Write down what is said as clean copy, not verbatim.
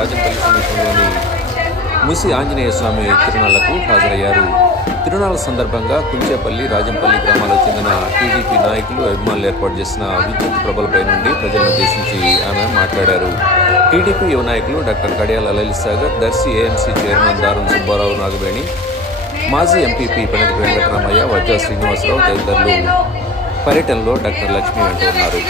రాజంపల్లి సమీపంలోని ముసి ఆంజనేయ స్వామి తిరునాళ్లకు హాజరయ్యారు. తిరునాళ్ల సందర్భంగా కుంచేపల్లి, రాజంపల్లి గ్రామాలకు చెందిన టీడీపీ నాయకులు, అభిమానులు ఏర్పాటు చేసిన విద్యుత్ ప్రభలపై నుండి ప్రజలను ఉద్దేశించి ఆమె మాట్లాడారు. టీడీపీ యువ నాయకులు డాక్టర్ కడియాల లలిత్ సాగర్, దర్శి ఏఎంసీ చైర్మన్ దారం సుబ్బారావు నాగవేణి, మాజీ ఎంపీపీ పెనకటి వెంకటరామయ్య, వజ్జా శ్రీనివాసరావు తదితరులు పర్యటనలో డాక్టర్ లక్ష్మి అంటున్నారు.